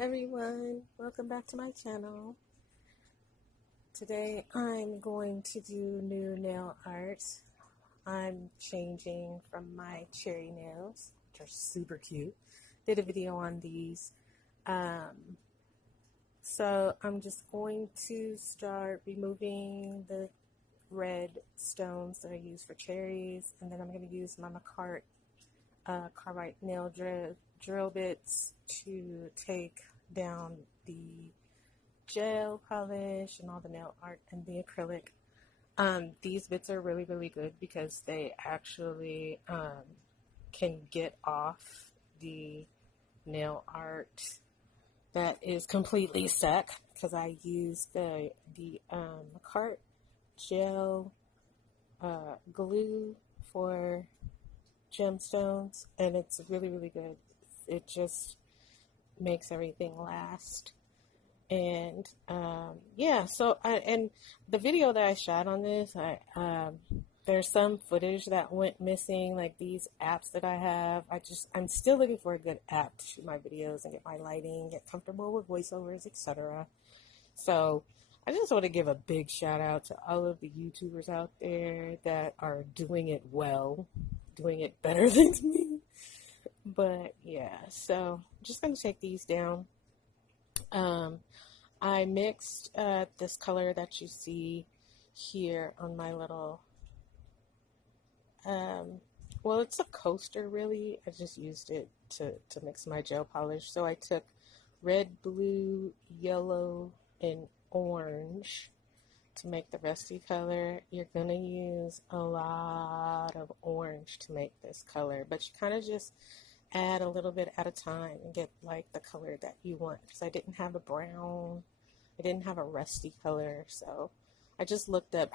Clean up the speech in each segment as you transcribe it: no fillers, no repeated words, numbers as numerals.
everyone, welcome back to my channel. Today I'm going to do new nail art. I'm changing from my cherry nails, which are super cute. Did a video on these. So I'm just going to start removing the red stones that I use for cherries, and then I'm going to use my Makartt carbide nail drill bits to take down the gel polish and all the nail art and the acrylic. These bits are really good because they actually can get off the nail art that is completely stuck, because I use the Makartt gel glue for gemstones, and it's really good. It just makes everything last. And yeah, so and the video that I shot on this, there's some footage that went missing, like these apps that I have. I'm still looking for a good app to shoot my videos and get my lighting, get comfortable with voiceovers, etc. So I just want to give a big shout out to all of the YouTubers out there that are doing it well, doing it better than me. But yeah, so I'm just going to take these down. I mixed this color that you see here on my little, well, it's a coaster really. I just used it to mix my gel polish. So I took red, blue, yellow, and orange to make the rusty color. You're going to use a lot of orange to make this color, but you kind of just add a little bit at a time and get like the color that you want, because I didn't have a brown, I didn't have a rusty color, so I just looked up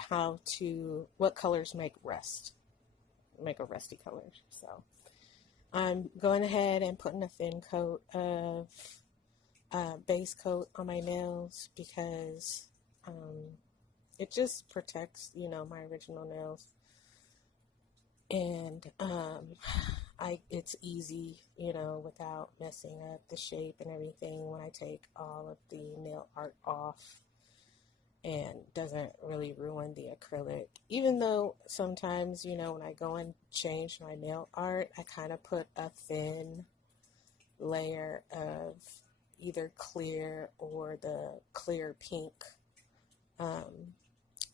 what colors make a rusty color. So I'm going ahead and putting a thin coat of base coat on my nails, because it just protects, my original nails. And it's easy, without messing up the shape and everything when I take all of the nail art off, and doesn't really ruin the acrylic. Even though sometimes, when I go and change my nail art, I kind of put a thin layer of either clear or the clear pink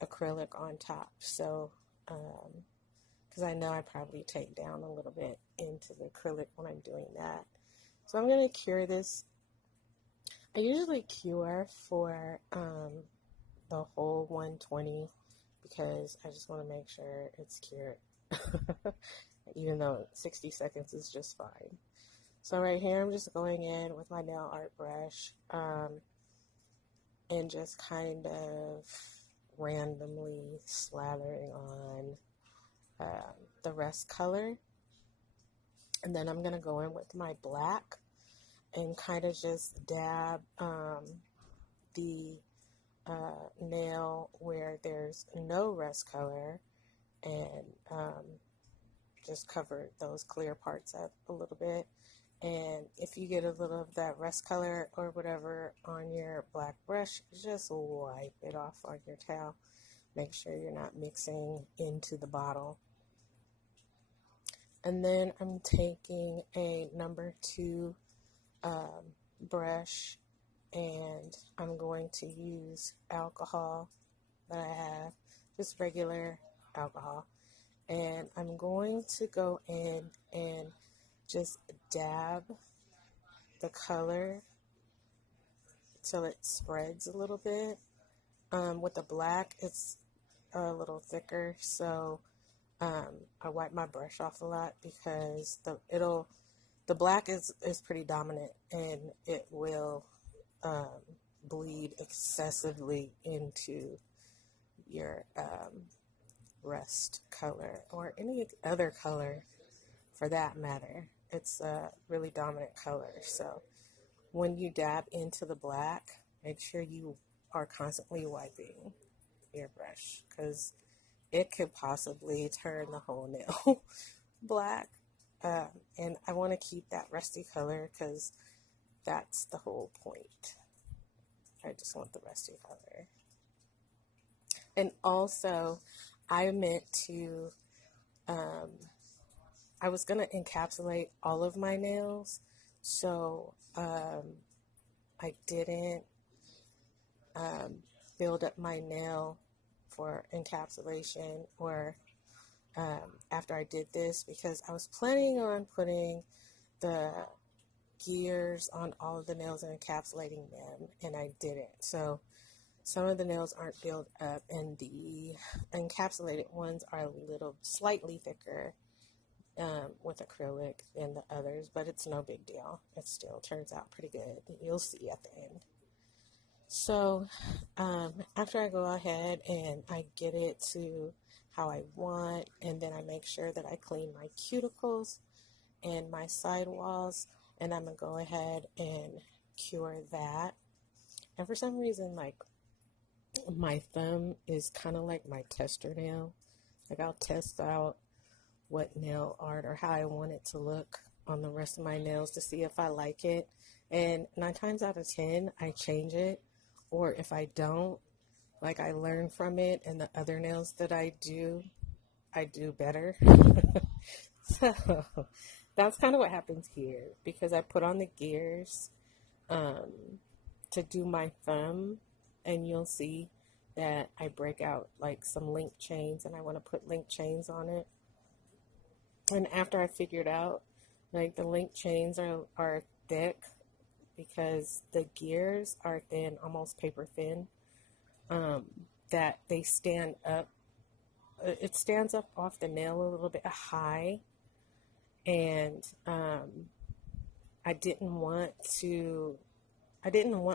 acrylic on top. So, because I know I probably take down a little bit into the acrylic when I'm doing that. So I'm going to cure this. I usually cure for the whole 120, because I just want to make sure it's cured, even though 60 seconds is just fine. So right here, I'm just going in with my nail art brush and just kind of randomly slathering on the rest color. And then I'm going to go in with my black and kind of just dab the nail where there's no rest color, and just cover those clear parts up a little bit. And if you get a little of that rest color or whatever on your black brush, just wipe it off on your towel. Make sure you're not mixing into the bottle. And then I'm taking a number 2 brush, and I'm going to use alcohol that I have, just regular alcohol. And I'm going to go in and just dab the color till it spreads a little bit. With the black, it's a little thicker, so I wipe my brush off a lot, because the black is pretty dominant, and it will bleed excessively into your rust color, or any other color for that matter. It's a really dominant color. So when you dab into the black, make sure you are constantly wiping your brush, because it could possibly turn the whole nail black. And I want to keep that rusty color, because that's the whole point. I just want the rusty color. And also, I meant to, I was going to encapsulate all of my nails, so I didn't build up my nail for encapsulation or after I did this, because I was planning on putting the gears on all of the nails and encapsulating them, and I didn't. So some of the nails aren't built up, and the encapsulated ones are a little slightly thicker with acrylic than the others, but it's no big deal. It still turns out pretty good. You'll see at the end. So after I go ahead and I get it to how I want, and then I make sure that I clean my cuticles and my sidewalls, and I'm going to go ahead and cure that. And for some reason, like, my thumb is kind of like my tester nail. Like, I'll test out what nail art or how I want it to look on the rest of my nails to see if I like it. And 9 times out of 10, I change it. Or if I don't, like, I learn from it, and the other nails that I do better. So that's kind of what happens here, because I put on the gears to do my thumb, and you'll see that I break out like some link chains, and I want to put link chains on it. And after I figured out, like, the link chains are thick because the gears are thin, almost paper thin, that they stand up. It stands up off the nail a little bit high, and I didn't want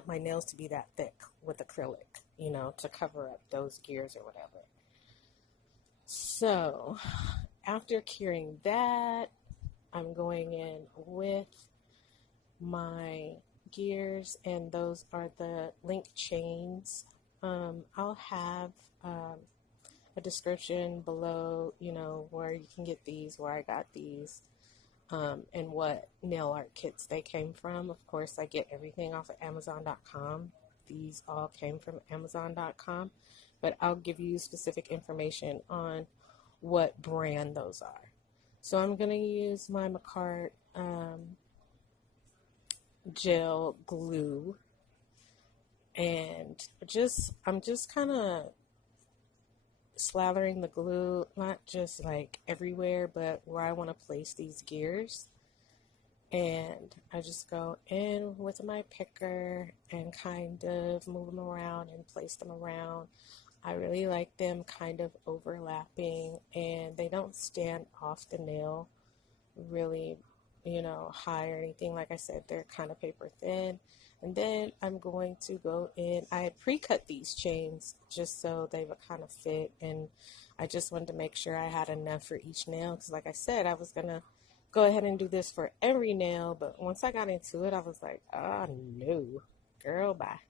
my nails to be that thick with acrylic, you know, to cover up those gears or whatever. So after curing that, I'm going in with my gears, and those are the link chains. I'll have a description below, you know, where you can get these, where I got these, and what nail art kits they came from. Of course, I get everything off of Amazon.com. These all came from Amazon.com, but I'll give you specific information on what brand those are. So I'm going to use my Makartt gel glue, and I'm just kind of slathering the glue, not just like everywhere, but where I want to place these gears. And I just go in with my picker and kind of move them around and place them around. I really like them kind of overlapping, and they don't stand off the nail really, you know, high or anything. Like I said, they're kind of paper thin. And then I'm going to go in. I had pre-cut these chains just so they would kind of fit, and I just wanted to make sure I had enough for each nail, because like I said, I was going to go ahead and do this for every nail, but once I got into it, I was like, oh no, girl, bye.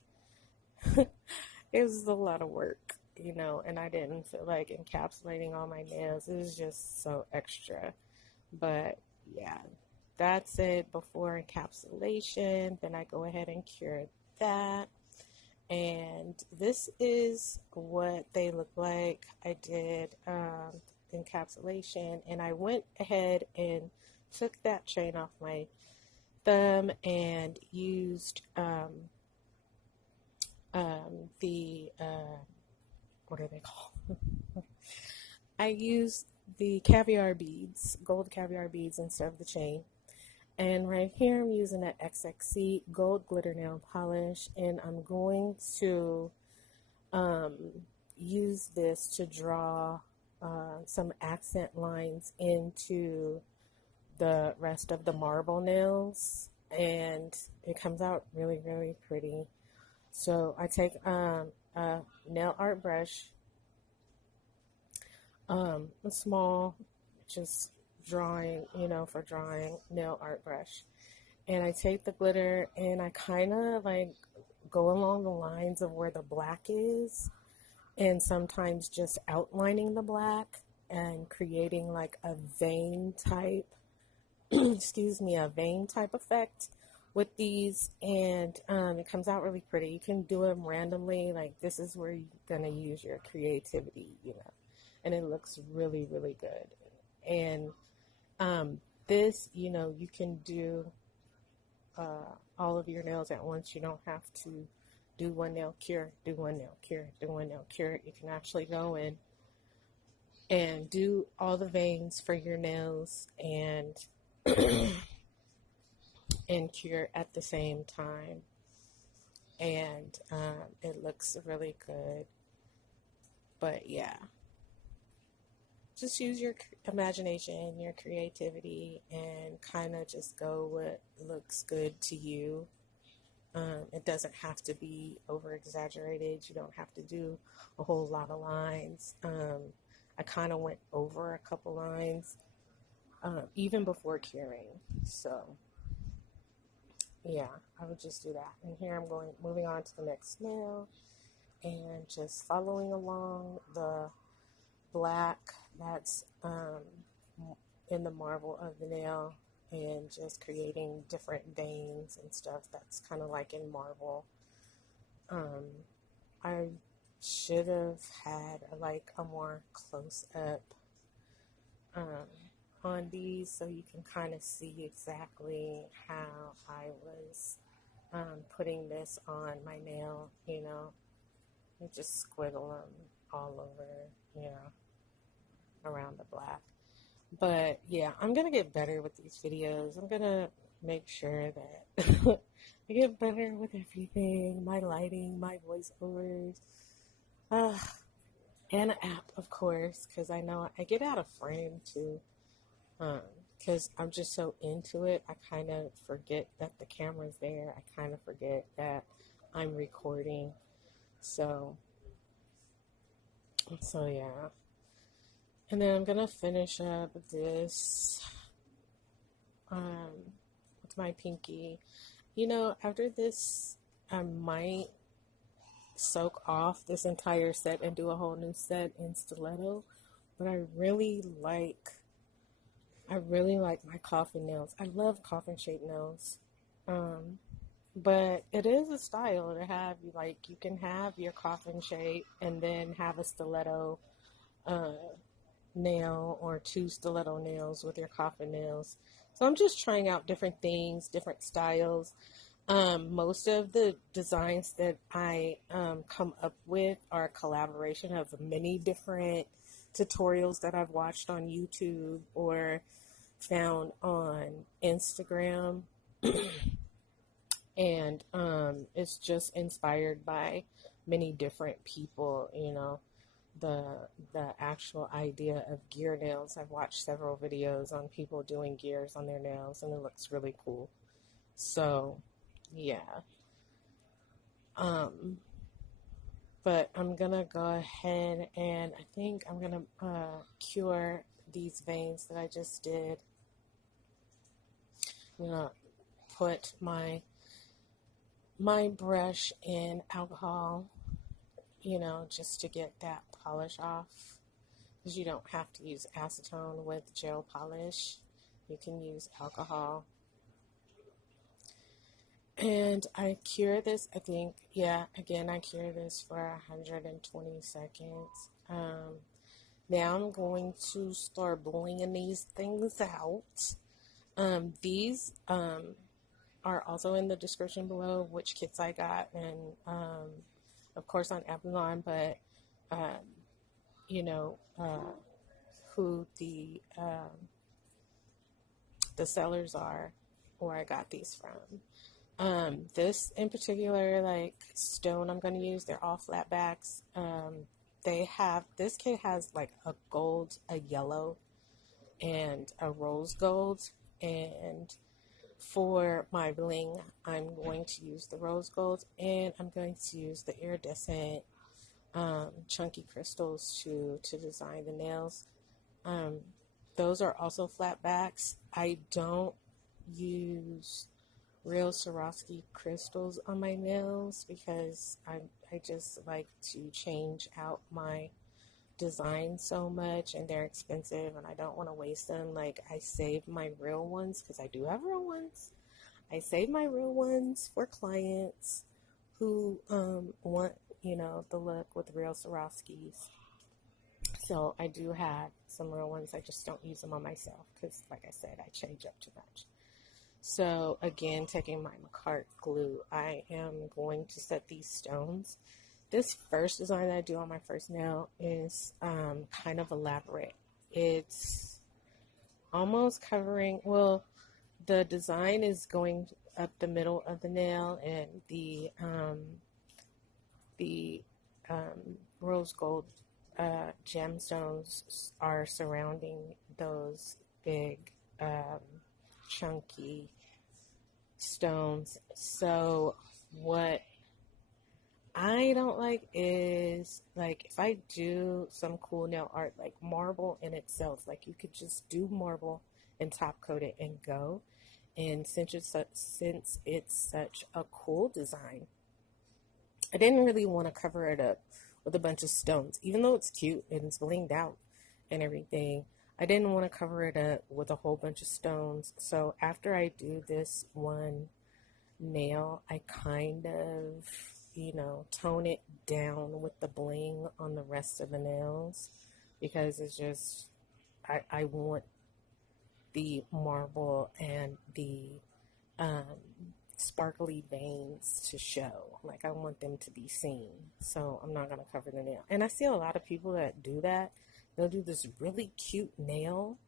It was a lot of work, you know, and I didn't feel like encapsulating all my nails. It was just so extra. But yeah, that's it before encapsulation. Then I go ahead and cure that. And this is what they look like. I did encapsulation, and I went ahead and took that chain off my thumb and used what are they called? I used the caviar beads, gold caviar beads, instead of the chain. And right here I'm using an XXC gold glitter nail polish, and I'm going to use this to draw some accent lines into the rest of the marble nails, and it comes out really, really pretty. So I take a nail art brush, a small, just drawing, you know, for drawing nail art brush, and I take the glitter and I kind of like go along the lines of where the black is, and sometimes just outlining the black and creating like a vein type excuse me, a vein type effect with these, and it comes out really pretty. You can do them randomly, like this is where you're gonna use your creativity, and it looks really, really good. And this, you can do all of your nails at once. You don't have to do one nail, cure, do one nail, cure, do one nail, cure. You can actually go in and do all the veins for your nails and and cure at the same time. And it looks really good. But yeah, just use your imagination, your creativity, and kind of just go what looks good to you. It doesn't have to be over exaggerated. You don't have to do a whole lot of lines. I kind of went over a couple lines even before curing. So yeah, I would just do that. And here I'm moving on to the next nail and just following along the black that's in the marble of the nail, and just creating different veins and stuff that's kind of like in marble. I should have had like a more close up on these, so you can kind of see exactly how I was putting this on my nail, and just squiggle them all over, around the black. But yeah, I'm gonna get better with these videos. I'm gonna make sure that I get better with everything, my lighting, my voiceovers, and an app, of course, because I know I get out of frame too, because I'm just so into it. I kind of forget that the camera's there. I kind of forget that I'm recording. So yeah. And then I'm gonna finish up this with my pinky. After this, I might soak off this entire set and do a whole new set in stiletto. But I really like my coffin nails. I love coffin shaped nails. But it is a style to have. You can have your coffin shape and then have a stiletto nail, or two stiletto nails with your coffin nails. So I'm just trying out different things, different styles. Most of the designs that I come up with are a collaboration of many different tutorials that I've watched on YouTube or found on Instagram. And it's just inspired by many different people, the actual idea of gear nails. I've watched several videos on people doing gears on their nails, and it looks really cool. So yeah, but I'm gonna go ahead and I think I'm gonna cure these veins that I just did. I'm gonna put my brush in alcohol, just to get that polish off, because you don't have to use acetone with gel polish. You can use alcohol. And I cure this, I think, again, I cure this for 120 seconds. Now I'm going to start blinging these things out. These are also in the description below, which kits I got, and of course on Amazon, but who the sellers are, or I got these from. This in particular, like stone I'm going to use, they're all flat backs. This kit has like a gold, a yellow, and a rose gold. And for my bling, I'm going to use the rose gold, and I'm going to use the iridescent chunky crystals to design the nails. Those are also flat backs. I don't use real Swarovski crystals on my nails because I just like to change out my design so much, and they're expensive, and I don't want to waste them. Like, I save my real ones because I do have real ones, I save my real ones for clients who want, you know, the look with real Swarovskis. So I do have some real ones. I just don't use them on myself because, like I said, I change up too much. So again, taking my Makartt glue, I am going to set these stones. This first design that I do on my first nail is kind of elaborate. It's almost covering, well, the design is going up the middle of the nail, and the rose gold gemstones are surrounding those big chunky stones. So what I don't like is, like, if I do some cool nail art, like marble in itself, like you could just do marble and top coat it and go. And since it's such a cool design, I didn't really want to cover it up with a bunch of stones, even though it's cute and it's blinged out and everything. I didn't want to cover it up with a whole bunch of stones. So after I do this one nail, I kind of, you know, tone it down with the bling on the rest of the nails, because it's just, I want the marble and the sparkly veins to show. Like, I want them to be seen. So I'm not going to cover the nail. And I see a lot of people that do that. They'll do this really cute nail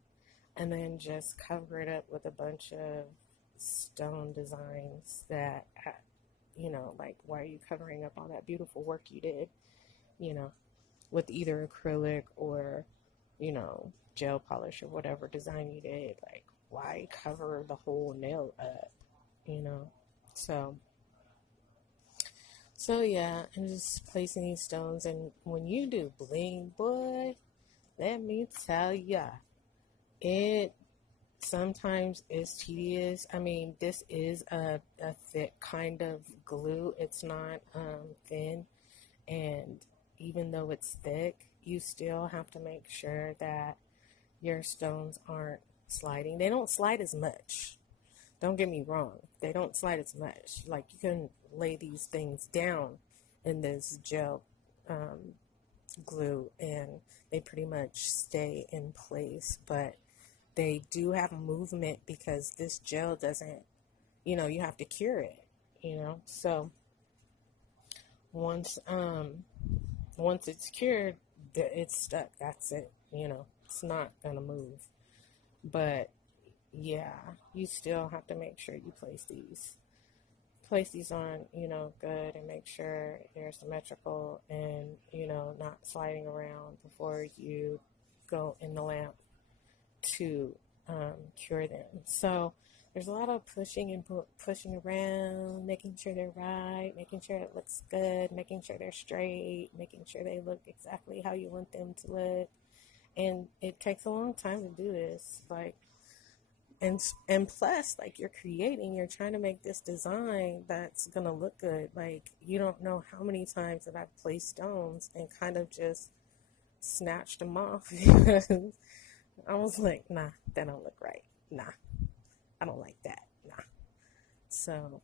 and then just cover it up with a bunch of stone designs that, you know, like, why are you covering up all that beautiful work you did, you know, with either acrylic or, you know, gel polish or whatever design you did? Like, why cover the whole nail up, you know? So yeah, I'm just placing these stones, and when you do bling, boy, let me tell ya, it sometimes is tedious. I mean, this is a thick kind of glue. It's not thin, and even though it's thick, you still have to make sure that your stones aren't sliding. They don't slide as much. Don't get me wrong. They don't slide as much. Like, you can lay these things down in this gel glue and they pretty much stay in place, but they do have movement because this gel doesn't, you know, you have to cure it, you know. So once it's cured, it's stuck. That's it, you know. It's not gonna move. But yeah, you still have to make sure you place these on, you know, good, and make sure they're symmetrical and, you know, not sliding around before you go in the lamp to cure them. So there's a lot of pushing around, making sure they're right, making sure it looks good, making sure they're straight, making sure they look exactly how you want them to look. And it takes a long time to do this, like, and plus, like, you're trying to make this design that's gonna look good. Like, you don't know how many times that I've placed stones and kind of just snatched them off because I was like, nah, that don't look right. Nah, I don't like that. Nah. So,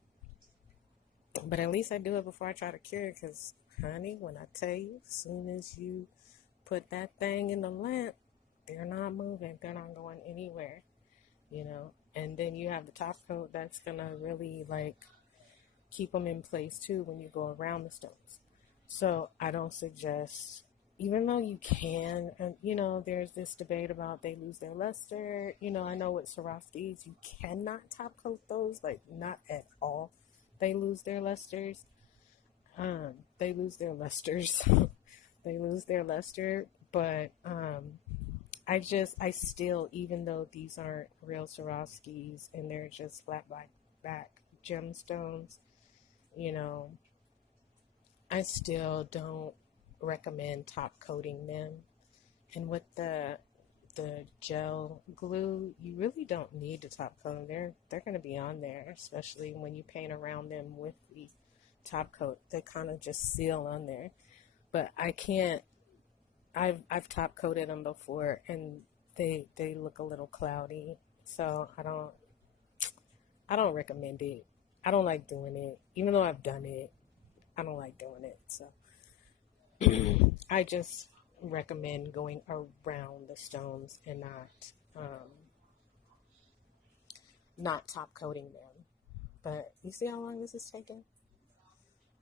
but at least I do it before I try to cure it, because, honey, when I tell you, as soon as you put that thing in the lamp, they're not moving. They're not going anywhere, you know. And then you have the top coat that's going to really, like, keep them in place, too, when you go around the stones. So I don't suggest, even though you can, and, you know, there's this debate about they lose their luster. You know, I know with Swarovskis, you cannot top coat those, like, not at all. They lose their lusters. They lose their lusters. They lose their luster, but I still, even though these aren't real Swarovskis and they're just flat back gemstones, you know, I still don't recommend top coating them. And with the gel glue, you really don't need to top coat them. They're going to be on there, especially when you paint around them with the top coat. They kind of just seal on there. But I can't. I've top coated them before, and they look a little cloudy. So I I don't recommend it. I don't like doing it. Even though I've done it, I don't like doing it. So I just recommend going around the stones and not top coating them. But you see how long this is taking?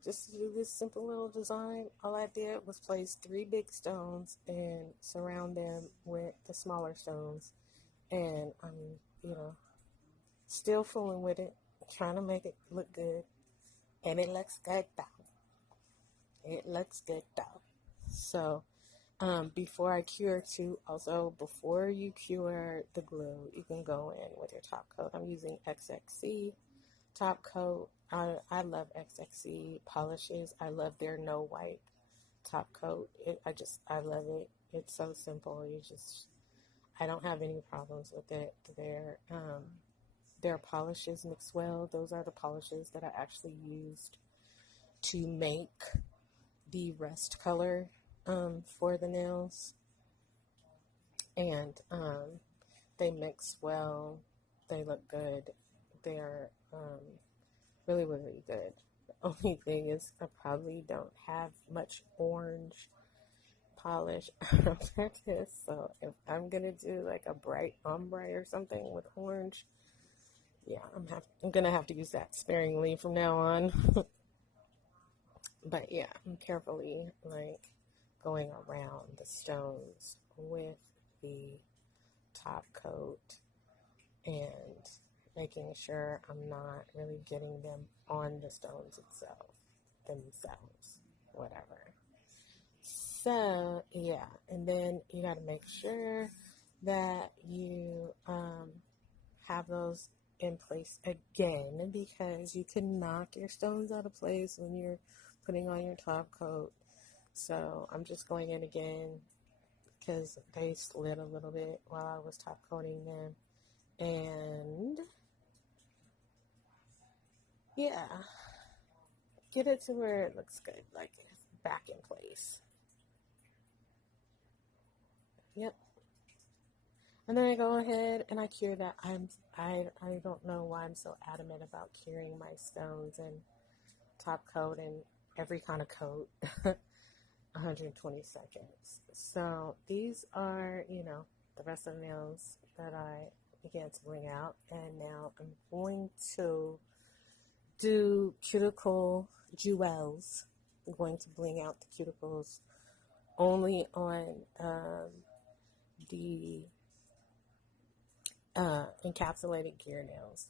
Just to do this simple little design, all I did was place 3 big stones and surround them with the smaller stones. And I'm, you know, still fooling with it, trying to make it look good. And it looks good though. It looks good though. So, before I cure too, also before you cure the glue, you can go in with your top coat. I'm using XXC top coat. I love XXC polishes. I love their no wipe top coat. I love it. It's so simple. I don't have any problems with it. Their polishes mix well. Those are the polishes that I actually used to make the rust color for the nails, and they mix well. They look good. They're really, really good. The only thing is I probably don't have much orange polish after this, so if I'm gonna do like a bright ombre or something with orange, yeah, I'm gonna have to use that sparingly from now on. But yeah, I'm carefully like going around the stones with the top coat and making sure I'm not really getting them on the stones themselves, whatever. So yeah, and then you got to make sure that you have those in place again, because you can knock your stones out of place when you're putting on your top coat. So I'm just going in again because they slid a little bit while I was top coating them. And yeah, get it to where it looks good, like it's back in place. Yep. And then I go ahead and I cure that. I don't know why I'm so adamant about curing my stones and top coat and every kind of coat 120 seconds. So these are, the rest of the nails that I began to bring out. And now I'm going to do cuticle jewels. I'm going to bling out the cuticles only on the encapsulated gear nails.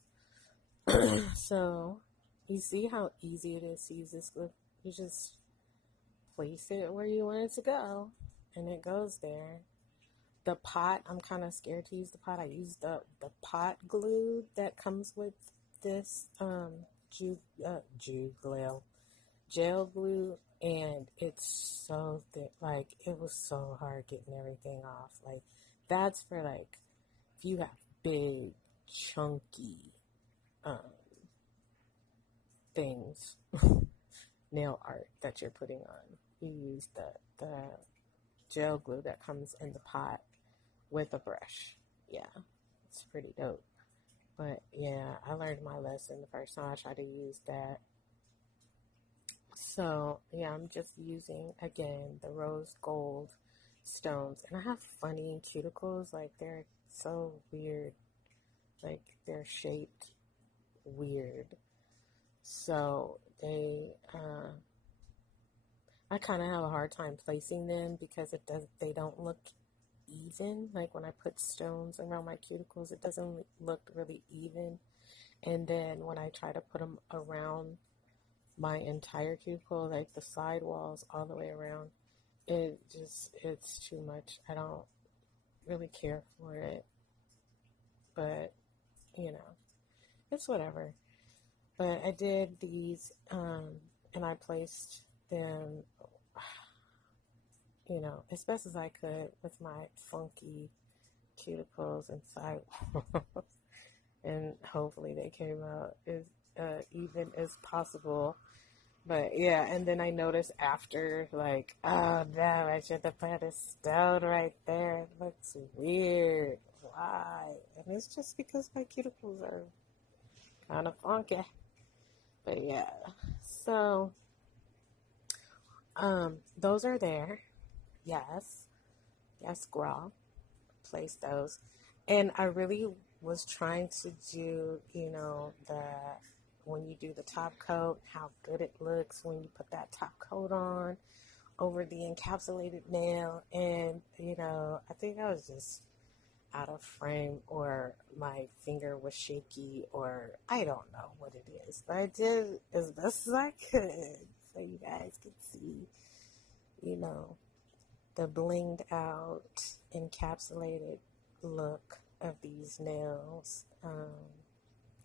So you see how easy it is to use this glue. You just place it where you want it to go, and it goes there. The pot, I'm kind of scared to use the pot. I use the pot glue that comes with this gel glue, and it's so thick. Like, it was so hard getting everything off. Like, that's for like if you have big chunky things, nail art that you're putting on. You use the gel glue that comes in the pot with a brush. Yeah, it's pretty dope. But yeah, I learned my lesson the first time I tried to use that. So yeah, I'm just using again the rose gold stones, and I have funny cuticles. Like, they're so weird. Like, they're shaped weird. So I kind of have a hard time placing them because they don't look even. Like, when I put stones around my cuticles, it doesn't look really even. And then when I try to put them around my entire cuticle, like the side walls all the way around, it's too much. I don't really care for it, but it's whatever. But I did these, and I placed them, as best as I could with my funky cuticles and sidewalls. And hopefully they came out as even as possible. But yeah, and then I noticed after, like, oh damn, I should have put a stone right there. It looks weird. Why? And it's just because my cuticles are kind of funky. But yeah, so those are there. Yes, yes, girl. Place those. And I really was trying to do, the when you do the top coat, how good it looks when you put that top coat on over the encapsulated nail. And, I think I was just out of frame, or my finger was shaky, or I don't know what it is. But I did as best as I could so you guys could see, the blinged out encapsulated look of these nails,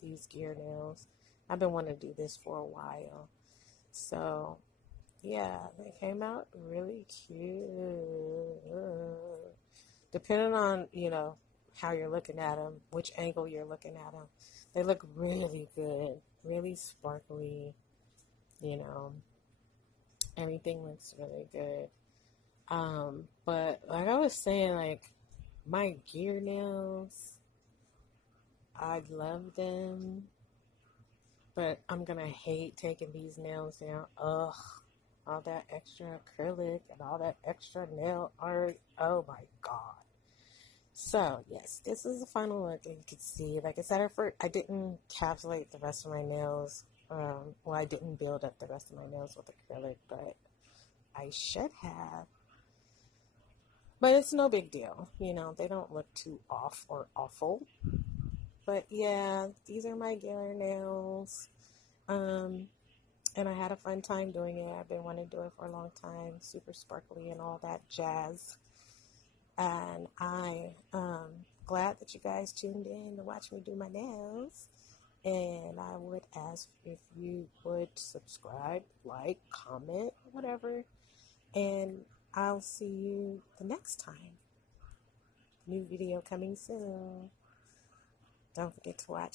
these gear nails. I've been wanting to do this for a while. So, yeah, they came out really cute. Depending on, how you're looking at them, which angle you're looking at them, they look really good, really sparkly, you know. Everything looks really good. But like I was saying, like my gear nails, I love them, but I'm gonna hate taking these nails down. Ugh, all that extra acrylic and all that extra nail art. Oh my god. So yes, this is the final look, and you can see, like I said, I didn't encapsulate the rest of my nails. Well, I didn't build up the rest of my nails with acrylic, but I should have. But it's no big deal. They don't look too off or awful. But yeah, these are my gear nails. And I had a fun time doing it. I've been wanting to do it for a long time. Super sparkly and all that jazz. And glad that you guys tuned in to watch me do my nails. And I would ask if you would subscribe, like, comment, whatever. And I'll see you the next time. New video coming soon. Don't forget to watch